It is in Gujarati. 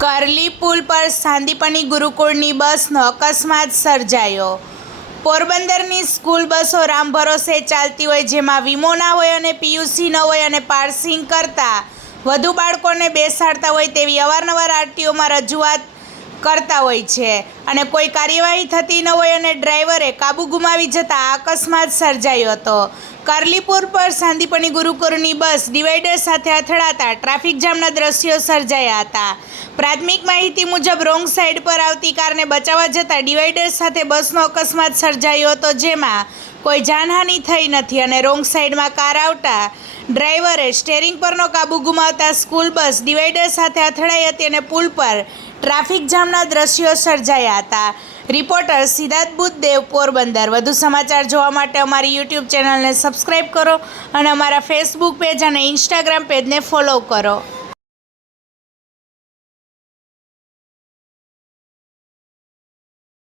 કરલી પુલ પર સાંદીપની ગુરુકુળની બસનો અકસ્માત સર્જાયો. પોરબંદરની સ્કૂલ બસો રામ ભરોસે ચાલતી હોય જેમાં વીમો ના હોય અને પીયુસી ન હોય અને પાર્સિંગ કરતા વધુ બાળકોને બેસાડતા હોય તેવી અવારનવાર આરટીઓમાં રજૂઆત કરતા હોય છે. અને કોઈ કાર્યવાહી થતી ન હોય અને ડ્રાઈવરે કાબુ ગુમાવી જતાં અકસ્માત સર્જાયો હતો. કરલીપુર પર સાંદીપની ગુરુકુળની બસ ડિવાઈડર સાથે અથડાતા, ટ્રાફિક જામના દ્રશ્યો સર્જાયા હતા. પ્રાથમિક માહિતી મુજબ રોંગ સાઈડ પર આવતી કારને બચાવવા જતાં ડિવાઈડર સાથે બસનો અકસ્માત સર્જાયો હતો, જેમાં કોઈ જાનહાનિ થઈ નથી અને રોંગ સાઈડમાં કાર આવતા ડ્રાઈવરે સ્ટેરિંગ પરનો કાબુ ગુમાવતા સ્કૂલ બસ ડિવાઈડર સાથે અથડાઈ હતી અને પુલ પર ટ્રાફિક જામના દ્રશ્યો સર્જાયા હતા. રિપોર્ટર સિદ્ધાર્થ બુદ્ધદેવ પોરબંદર. વધુ સમાચાર જોવા માટે અમારી યુટ્યુબ ચેનલને સબસ્ક્રાઈબ કરો અને અમારા ફેસબુક પેજ અને ઇન્સ્ટાગ્રામ પેજને ફોલો કરો.